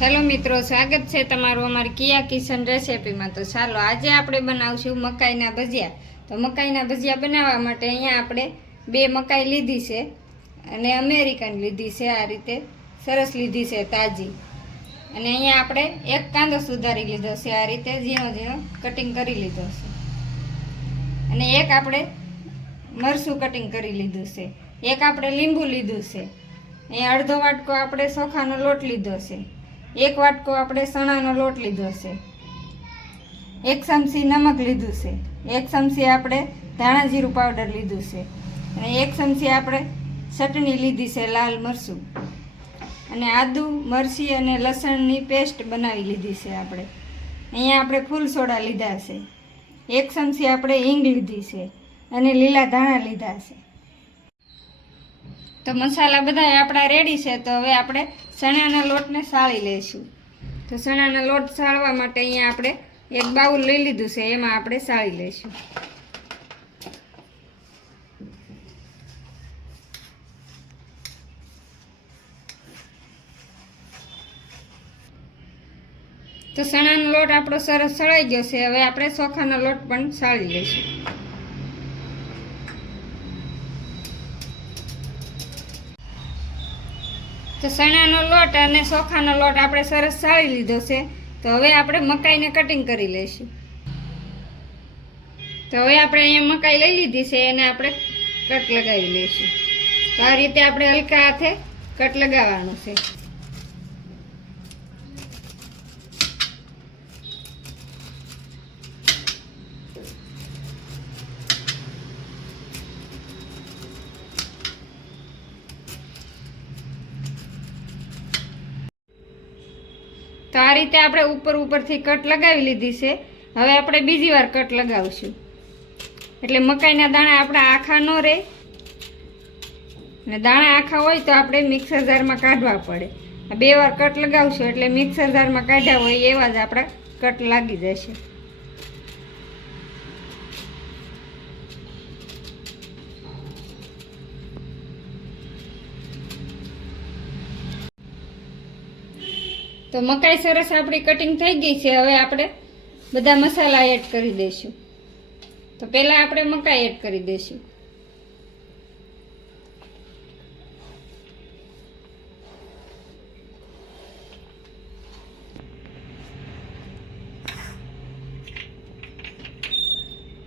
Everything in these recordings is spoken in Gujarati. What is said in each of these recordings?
ચાલો મિત્રો, સ્વાગત છે તમારું અમારી કિયા કિચન રેસીપીમાં। તો ચાલો આજે આપણે બનાવશું મકાઈના ભજીયા। તો મકાઈના ભજીયા બનાવવા માટે અહીંયા આપણે 2 મકાઈ લીધી છે અને અમેરિકન લીધી છે, આ રીતે સરસ લીધી છે તાજી। અને અહીંયા આપણે 1 કાંદો સુધારી લીધો છે, આ રીતે ઝીણો ઝીણો કટિંગ કરી લીધો છે। અને 1 આપણે મરચું કટિંગ કરી લીધું છે, 1 આપણે લીંબુ લીધું છે, અહીંયા અડધો વાટકો આપણે ચોખાનો લોટ લીધો છે, 1 વાટકો આપણે ચણાનો લોટ લીધો છે, 1 ચમચી નમક લીધું છે, 1 ચમચી આપણે ધાણા જીરું પાવડર લીધું છે, અને 1 ચમચી આપણે ચટણી લીધી છે લાલ મરચું, અને આદુ મરચી અને લસણની પેસ્ટ બનાવી લીધી છે આપણે। અહીંયા આપણે ફૂલ સોડા લીધા છે, 1 ચમચી આપણે હિંગ લીધી છે અને લીલા ધાણા લીધા છે। તો મસાલા બધા આપણા રેડી છે। તો હવે આપણે ચણાના લોટને સાળી લઈશું। તો ચણાના લોટ સાળવા માટે અહીંયા આપણે 1 બાઉલ લઈ લીધું છે, એમાં આપણે સાળી લઈશું। તો ચણાનો લોટ આપણો સરસ સળાઈ ગયો છે, હવે આપણે ચોખાનો લોટ પણ સાળી લઈશું। તો ચણાનો લોટ અને ચોખાનો લોટ આપણે સરસ સાળી લીધો છે। તો હવે આપણે મકાઈને કટિંગ કરી લઈશું। તો હવે આપણે અહીંયા મકાઈ લઈ લીધી છે, એને આપણે કટ લગાવી લઈશું। તો આ રીતે આપણે હલકા હાથે કટ લગાવવાનું છે। તો આ રીતે આપણે ઉપરથી કટ લગાવી લીધી છે। હવે આપણે બીજી વાર કટ લગાવશું, એટલે મકાઈના દાણા આપણા આખા ન રહે, અને દાણા આખા હોય તો આપણે મિક્સર જારમાં કાઢવા પડે। 2 વાર કટ લગાવશું એટલે મિક્સર જારમાં કાઢ્યા હોય એવા જ આપણા કટ લાગી જશે। તો મકાઈ સરસ આપણી કટિંગ થઈ ગઈ છે। હવે આપણે બધા મસાલા એડ કરી દઈશું। તો પહેલાં આપણે મકાઈ એડ કરી દઈશું।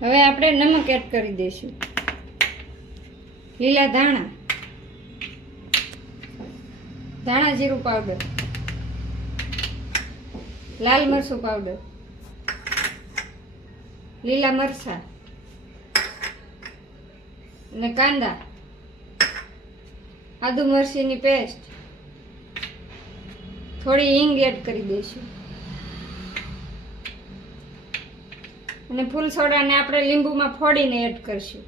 હવે આપણે નમક એડ કરી દઈશું, લીલા ધાણા, ધાણા જીરું પાવડર, લાલ મરચું પાવડર, લીલા મરચાં અને કાંદા, આદુ મરચીની પેસ્ટ, થોડી હિંગ એડ કરી દઈશું, અને ફૂલ સોડાને આપણે લીંબુમાં ફોડીને એડ કરશું।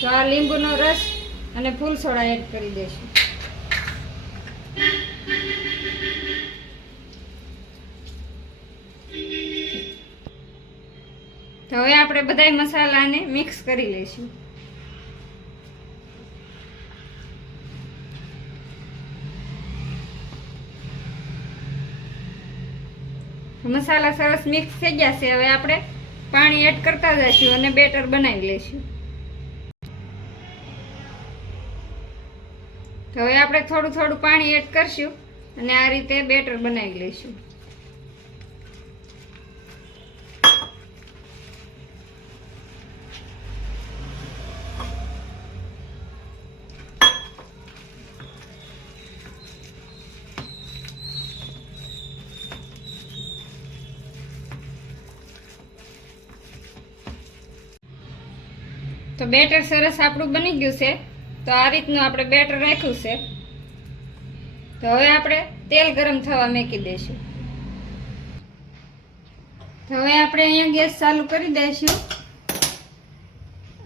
તો આ લીંબુનો રસ અને ફૂલ સોડા એડ કરી દઈશું। તો હવે આપણે બધા મસાલાને મિક્સ કરી લઈશું। મસાલા સરસ મિક્સ થઈ ગયા છે, હવે આપણે પાણી એડ કરતા જઈશું અને બેટર બનાવી લઈશું। તો હવે આપણે થોડું થોડું પાણી એડ કરશું અને આ રીતે બેટર બનાવી લઈશું। તો બેટર સરસ આપણું બની ગયું છે। તો આ રીતનું આપણે બેટર રાખ્યું છે। તો હવે આપણે તેલ ગરમ થવા મૂકી દઈશું। તો હવે આપણે અહીંયા ગેસ ચાલુ કરી દઈશું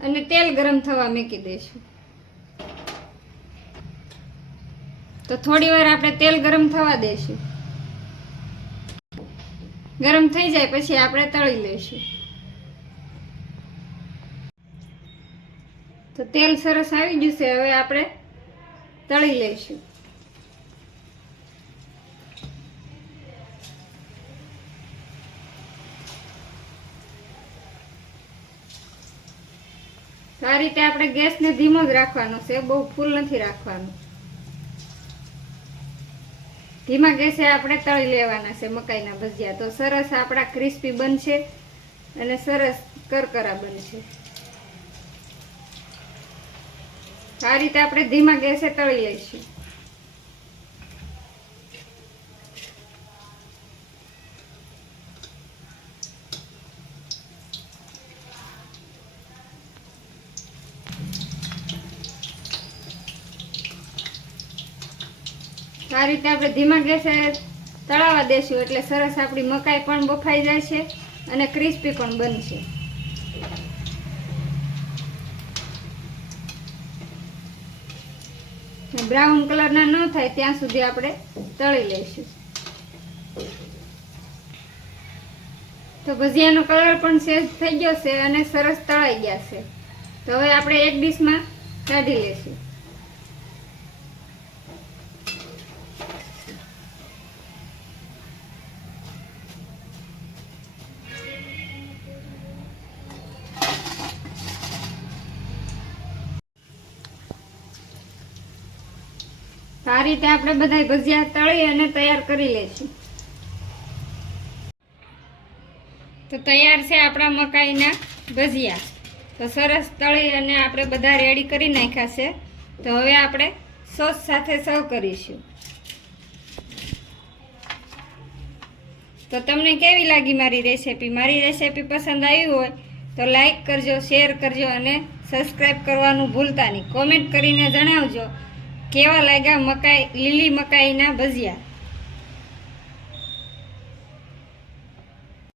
અને તેલ ગરમ થવા મૂકી દઈશું। તો થોડી વાર આપણે તેલ ગરમ થવા દઈશું। ગરમ થઈ જાય પછી આપણે તળી લઈશું। તો તેલ સરસ આવી ગયું છે, હવે આપણે તળી લઈશું. તો આ રીતે આપણે ગેસને ધીમો જ રાખવાનો છે, બહુ ફૂલ નથી રાખવાનું. ધીમા ગેસે આપણે તળી લેવાના છે મકાઈના ભજીયા. તો સરસ આપણા ક્રિસ્પી બનશે અને સરસ કરકરા બનશે. આ રીતે આપણે ધીમા ગેસે તળી લઈશું. આ રીતે આપણે ધીમા ગેસે તળાવવા દેશું એટલે સરસ આપણી મકાઈ પણ બફાઈ જાય છે અને ક્રિસ્પી પણ બનશે. બ્રાઉન કલરના ન થાય ત્યાં સુધી આપણે તળી લઈશું. તો ભજીયાનો કલર પણ સેજ થઈ ગયો છે અને સરસ તળાઈ ગયા છે. તો હવે આપણે એક ડીશમાં કાઢી લઈશું. આ રીતે આપણે બધા ભજીયા તળી અને તૈયાર કરી લઈશું. તો તૈયાર છે આપણા મકાઈના ભજીયા. તો સરસ તળી અને આપણે બધા રેડી કરી નાખ્યા છે. તો હવે આપણે સોસ સાથે સર્વ કરીશું. તો તમને કેવી લાગી મારી રેસીપી? મારી રેસીપી પસંદ આવી હોય તો લાઈક કરજો, શેર કરજો અને સબસ્ક્રાઈબ કરવાનું ભૂલતા નહીં. કોમેન્ટ કરીને જણાવજો કેવા લાગ્યા લીલી મકાઈના ભજીયા.